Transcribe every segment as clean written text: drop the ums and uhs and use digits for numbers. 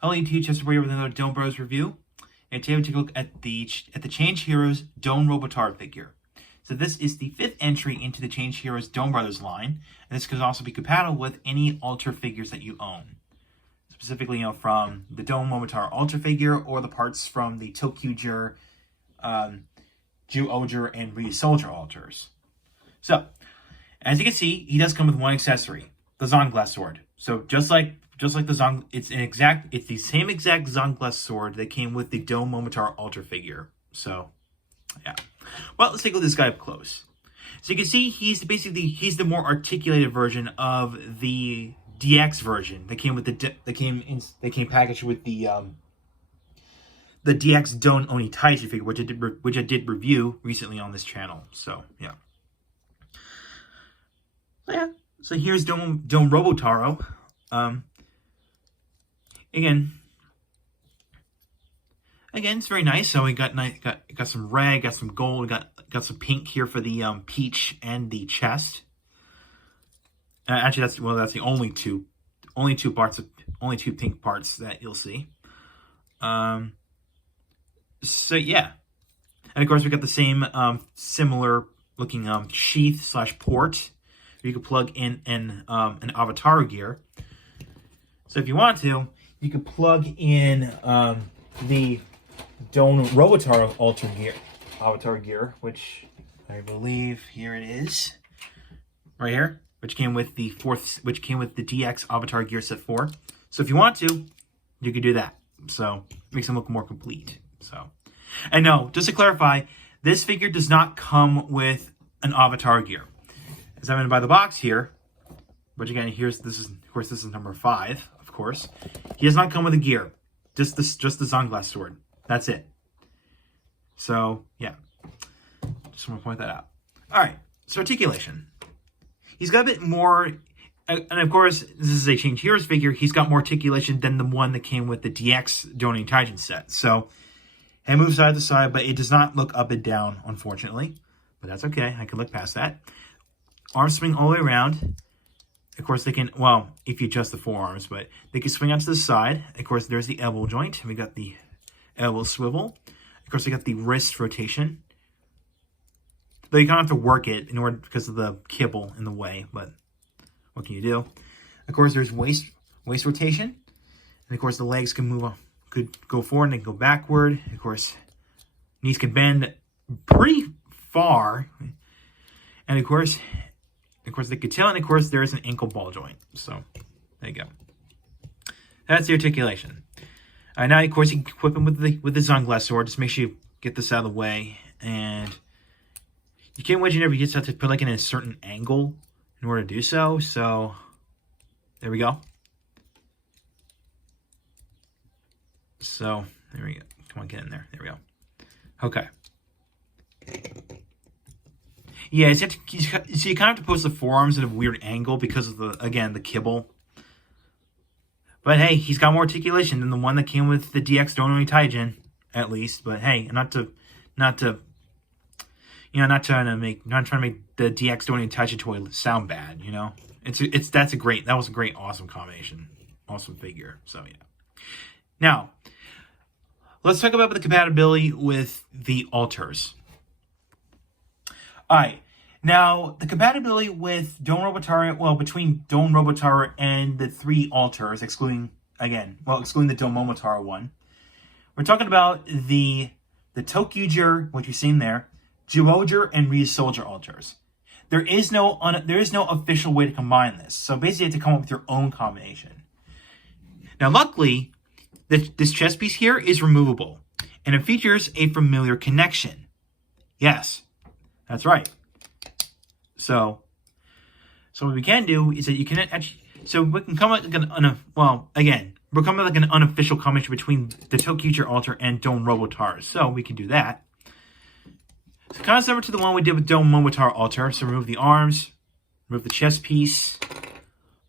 Hello YouTube, Chester here with another Donbrothers review. And today we take a look at the Change Heroes Juo Robotaro figure. So this is the 5th entry into the Change Heroes Donbrothers line, and this could also be compatible with any Alter figures that you own. Specifically, from the Juo Robotaro Alter figure or the parts from the Tokyo Robotaro, Juo and Resol Alters. So, as you can see, he does come with one accessory, the Zonglass sword. So just like the Zong, it's the same exact Zonglass sword that came with the Juo Robotaro Alter figure. So, yeah. Well, let's take a look at this guy up close. So you can see he's the more articulated version of the DX version that came with that came packaged with the DX Don't Oni Taiji figure, which I did review recently on this channel. So yeah. So here's Juo Robotaro. Again, it's very nice. So we got some red, got some gold, got some pink here for the peach and the chest. Actually, that's the only two pink parts that you'll see. So yeah, and of course we got the same similar looking sheath / port. You can plug in an Avataro gear. So if you want to, you can plug in the Juo Robotaro Avatar gear, which I believe here it is, right here, which came with the DX Avatar gear set 4. So if you want to, you can do that. So it makes them look more complete. So, and no, just to clarify, this figure does not come with an Avatar gear. As I'm going to buy the box here, which again, this is number 5, of course. He does not come with a gear, just the Zonglass sword. That's it. So yeah, just want to point that out. All right, so articulation. He's got a bit more, and of course, this is a Change Heroes figure. He's got more articulation than the one that came with the DX Don't Oni Taiji set. So, it moves side to side, but it does not look up and down, unfortunately. But that's okay. I can look past that. Arms swing all the way around. Of course, they can, well, if you adjust the forearms, but they can swing out to the side. Of course, there's the elbow joint. We got the elbow swivel. Of course, we got the wrist rotation. Though you kind of have to work it in order because of the kibble in the way, but what can you do? Of course, there's waist rotation. And of course, the legs can move, could go forward and they can go backward. Of course, knees can bend pretty far. And of course, they could tell, and of course, there is an ankle ball joint. So, there you go. That's the articulation. Now, of course, you can equip him with the Zonglass sword. Just make sure you get this out of the way. And you can't wait whenever you get to put in a certain angle in order to do so. So, there we go. So, there we go. Come on, get in there. There we go. Okay. Yeah, so you kind of have to post the forearms at a weird angle because of the kibble. But hey, he's got more articulation than the one that came with the DX Don't Oni Taiji, at least. But hey, not trying to make the DX Don't Oni Taiji toy sound bad. That was a great, awesome combination, awesome figure. So yeah. Now, let's talk about the compatibility with the alters. Alright, now the compatibility with Juo Robotaro, between Juo Robotaro and the 3 alters, excluding the Juo Robotaro one. We're talking about the Tokyo, what you're seeing there, Juo and Resol alters. There is no official way to combine this, so basically you have to come up with your own combination. Now, luckily, this chest piece here is removable, and it features a familiar connection. Yes. That's right. So what we can do is that you can actually, so we can come up with we're coming up with an unofficial combination between the Tokyo Alter and Juo Robotaro. So we can do that. So kind of similar to the one we did with Juo Robotaro Alter. So remove the arms, remove the chest piece.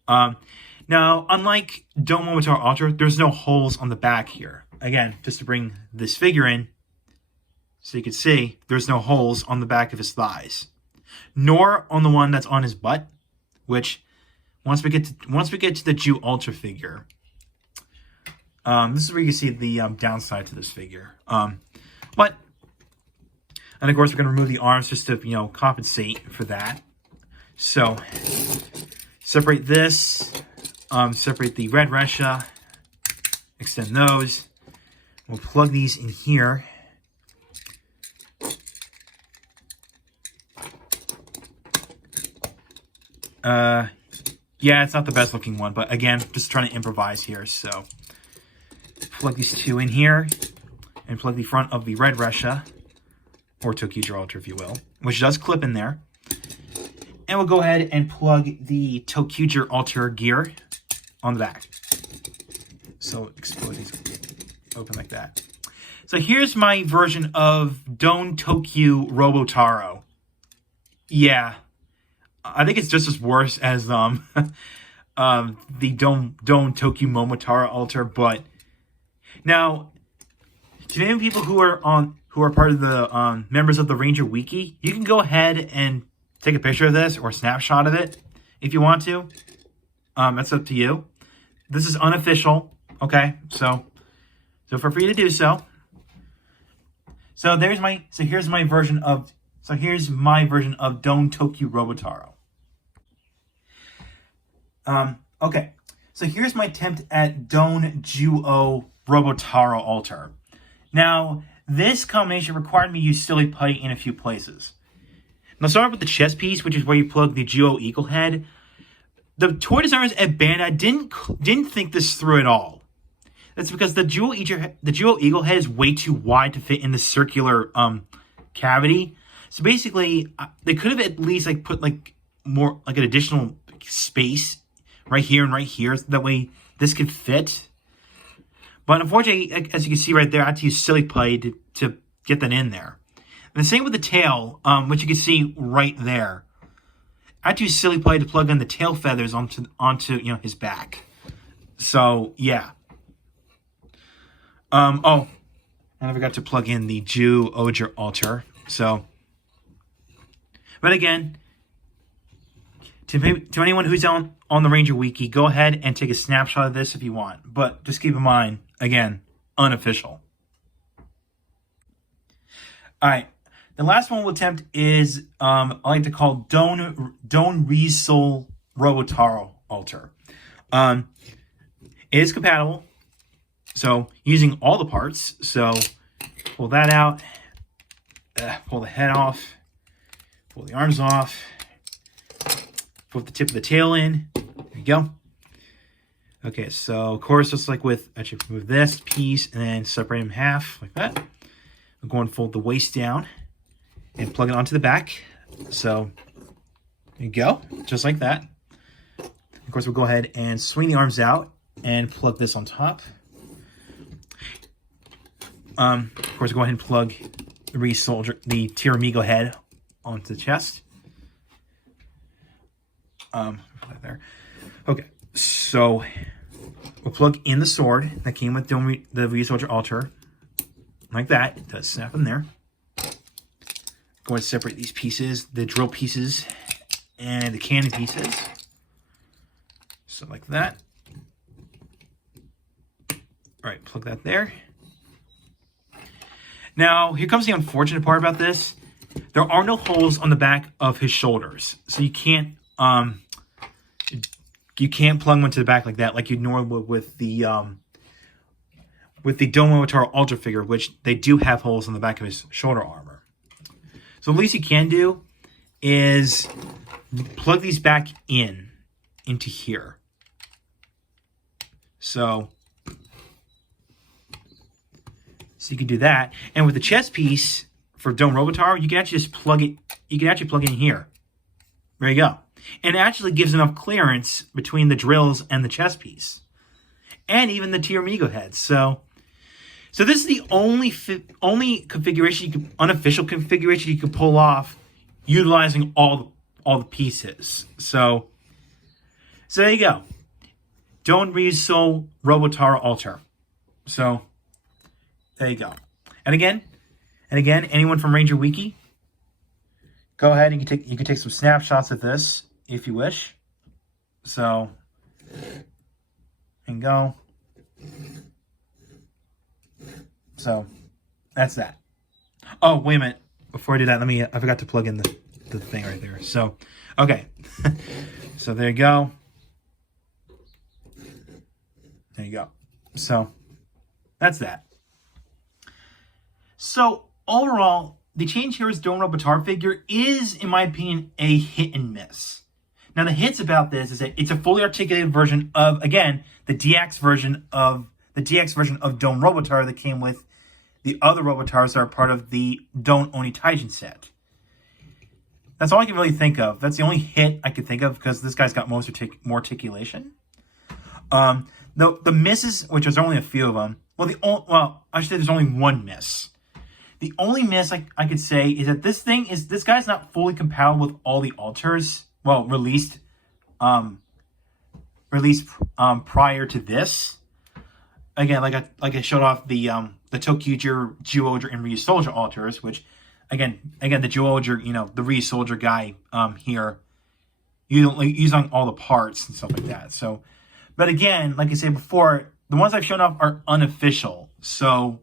Now, unlike Juo Robotaro Alter, there's no holes on the back here. Again, just to bring this figure in, so you can see there's no holes on the back of his thighs, nor on the one that's on his butt, which once we get to the Juo Alter figure, This is where you can see the downside to this figure. But, and of course, we're going to remove the arms just to, you know, compensate for that. So, separate this, separate the red Resha, extend those. We'll plug these in here. Yeah, it's not the best looking one, but again, just trying to improvise here. So, plug these two in here, and plug the front of the red Resha, or Tokyo Robotaro, if you will, which does clip in there. And we'll go ahead and plug the Tokyo Robotaro gear on the back. So, explode these open like that. So, here's my version of Tokyo Robotaro. Yeah. I think it's just as worse as the Tokyo Momotaro altar, but now to many people who are part of the members of the Ranger Wiki, you can go ahead and take a picture of this or a snapshot of it if you want to. That's up to you. This is unofficial, okay? So feel free to do so. Here's my version of Tokyo Robotaro. Okay, so here's my attempt at Juo Robotaro altar. Now, this combination required me to use silly putty in a few places. Now, start with the chest piece, which is where you plug the Juo Eagle head. The toy designers at Bandai didn't think this through at all. That's because the Juo Eagle head is way too wide to fit in the circular cavity. So basically, they could have at least put more an additional space right here and right here, so that way this could fit. But unfortunately, as you can see right there, I had to use silly putty to get that in there. And the same with the tail, which you can see right there. I had to use silly putty to plug in the tail feathers onto his back. So yeah. Oh, and I forgot to plug in the Juo Oger altar. So, but again, to anyone who's on the Ranger Wiki, go ahead and take a snapshot of this if you want. But just keep in mind, again, unofficial. Alright, the last one we'll attempt is, I like to call Resol Robotaro altar. It is compatible, so using all the parts. So, pull that out, pull the head off, pull the arms off, put the tip of the tail in. There you go. Okay, so of course, just like with, I should remove this piece and then separate them in half like that. I'm going to fold the waist down and plug it onto the back. So there you go, just like that. Of course, we'll go ahead and swing the arms out and plug this on top. Of course, go ahead and plug the Tiramigo head onto the chest. There. Okay, so we'll plug in the sword that came with the Resol altar, like that. It does snap in there. Go ahead and separate these pieces, the drill pieces and the cannon pieces. So like that. All right, plug that there. Now, here comes the unfortunate part about this. There are no holes on the back of his shoulders, so you can't plug one to the back like that, like you normally would with the Donbrothers Ultra figure, which they do have holes on the back of his shoulder armor. So the least you can do is plug these back into here. So you can do that, and with the chest piece for Donbrothers Robotaro, you can actually just plug it. You can actually plug it in here. There you go. And it actually gives enough clearance between the drills and the chest piece. And even the Tiramigo head. So this is the only configuration, unofficial configuration you can pull off utilizing all the pieces. So there you go. Resol Robotaro altar. So there you go. And again, anyone from Ranger Wiki, go ahead and you can take some snapshots of this if you wish. So, and go. So that's that. Oh, wait a minute. Before I do that, I forgot to plug in the thing right there. So, okay. So there you go. There you go. So that's that. So overall, the Change Heroes Juo Robotaro figure is, in my opinion, a hit and miss. Now the hits about this is that it's a fully articulated version of, again, the DX version of Juo Robotaro that came with the other Robotaros that are part of the Don't Oni Taijin set. That's all I can really think of. That's the only hit I could think of because this guy's got more articulation. The misses, which there's only a few of them. Well, I should say there's only one miss. The only miss I could say is that this guy's not fully compatible with all the alters. Well, released prior to this. Again, like I showed off the Tokyo Juo and Resol alters, which again the Juo, the Resol guy here, using all the parts and stuff like that. So, but again, like I said before, the ones I've shown off are unofficial. So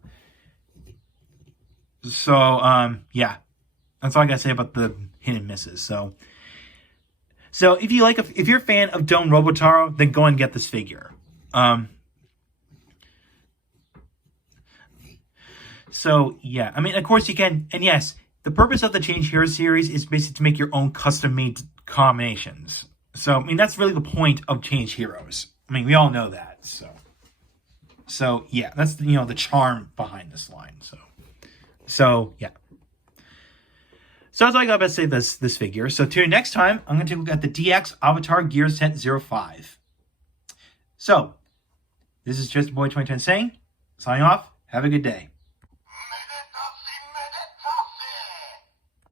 yeah, that's all I gotta say about the hit and misses. So if you're a fan of Juo Robotaro, then go and get this figure. So yeah, I mean, of course you can, and yes, the purpose of the Change Hero series is basically to make your own custom-made combinations. So I mean, that's really the point of Change Heroes. I mean, we all know that. So yeah, that's the charm behind this line. So yeah. So that's all I got to say this figure. So till next time, I'm going to take a look at the DX Avatar Gear Set 05. So this is Just Boy 2010 saying, signing off. Have a good day.